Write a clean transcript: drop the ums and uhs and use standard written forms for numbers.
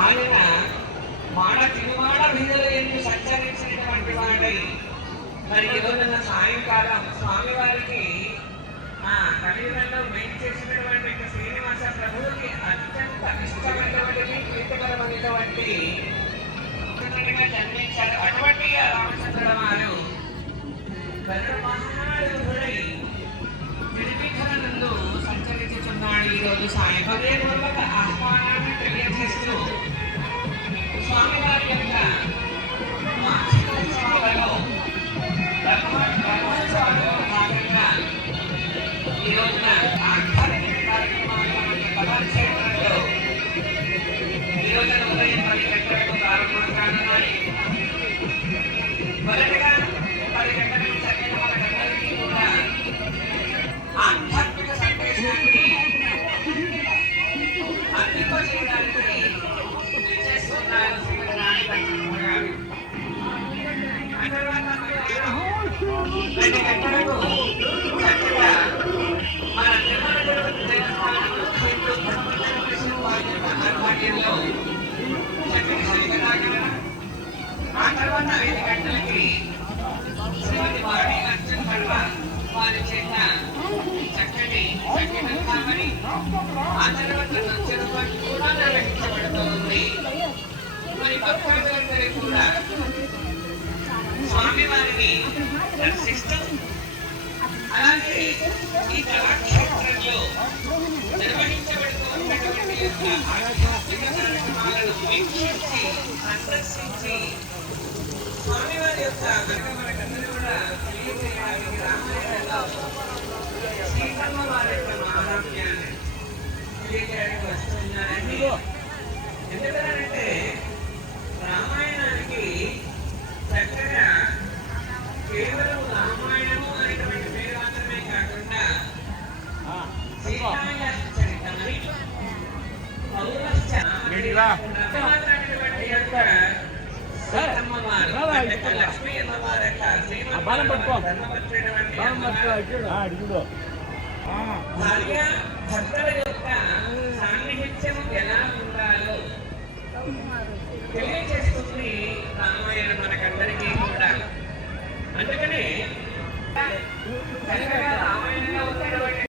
ఆయన మాడ తిరుమాడ వీధులు ఎందుకు సంచరించినటువంటి వాడై మరి ఈ రోజున సాయంకాలం స్వామివారికి కలియుగంలో మెయిన్ చేసినటువంటి శ్రీనివాస ప్రభువుకి అత్యంత ఇష్టమైనటువంటి ప్రీతికరమైనటువంటి జన్మించారు. అటువంటి రామచంద్రుల వారు మహానుభుడై నిర్విఘ్నంలో సంచరించుచున్నాడు. ఈరోజు సాయం హృదయపూర్వక ఆహ్వానాన్ని తెలియజేస్తూ స్వామివారి యొక్క మానసికోత్సవాలలో బ్రహ్మోత్సవాలలో భాగంగా ఈ రోజున ఆధ్యాత్మిక కార్యక్రమాల కళాక్షేత్రంలో ఈ రోజున ఉదయం 10 గంటలకు ప్రారంభం కానున్నాయి. మొదటగా 10 గంటలకు చక్కగా మనకందరికీ కూడా ఆధ్యాత్మిక సందేశాన్ని అందింపజేయడానికి చేస్తున్నారు శ్రీమతి రాణి గారు. ఆ తర్వాత 2 గంటలకు చక్కగా మన తిరుమల తిరుపతి దేవస్థానంలో హిందూ ధర్మజన వారి యొక్క ఆధ్వర్యంలో చక్కటి శంకరాచార్య. ఆ తర్వాత 5 గంటలకి శ్రీమతి వాణి అర్జున్ కర్మ వారి చేత చక్కటి సంగీతం కామని ఆ తర్వాత నృత్యోత్సవం కూడా నిర్వహించబడుతోంది. మరి భక్తులందరూ కూడా స్వామివారిని దర్శిస్తూ అలాగే ఈ కళాక్షేత్రంలో నిర్వహించబడుతూ ఉన్నటువంటి యొక్క ఆధ్యాత్మిక కార్యక్రమాలను వీక్షించి సందర్శించి స్వామివారి యొక్క మనకందరూ కూడా తెలియజేయడానికి రామాయణంలో సీతమ్మ వారి యొక్క మహాత్మ్యాన్ని తెలియజేయడానికి వస్తున్నారండి. ఎందుకంటే రామాయణానికి చక్కగా కేవలం రామాయణము అనేటువంటి పేరు మాత్రమే కాకుండా సీతాయ చరితమని పౌరశ్చటువంటి యొక్క సీతమ్మ వారు లక్ష్మీ అమ్మవారి యొక్క భార్య భర్తల యొక్క సాన్నిహిత్యము ఎలా ఉండాలో తెలియజేస్తుంది రామాయణం మనకందరికీ కూడా. అందుకనే రామాయణంలో ఉన్నటువంటి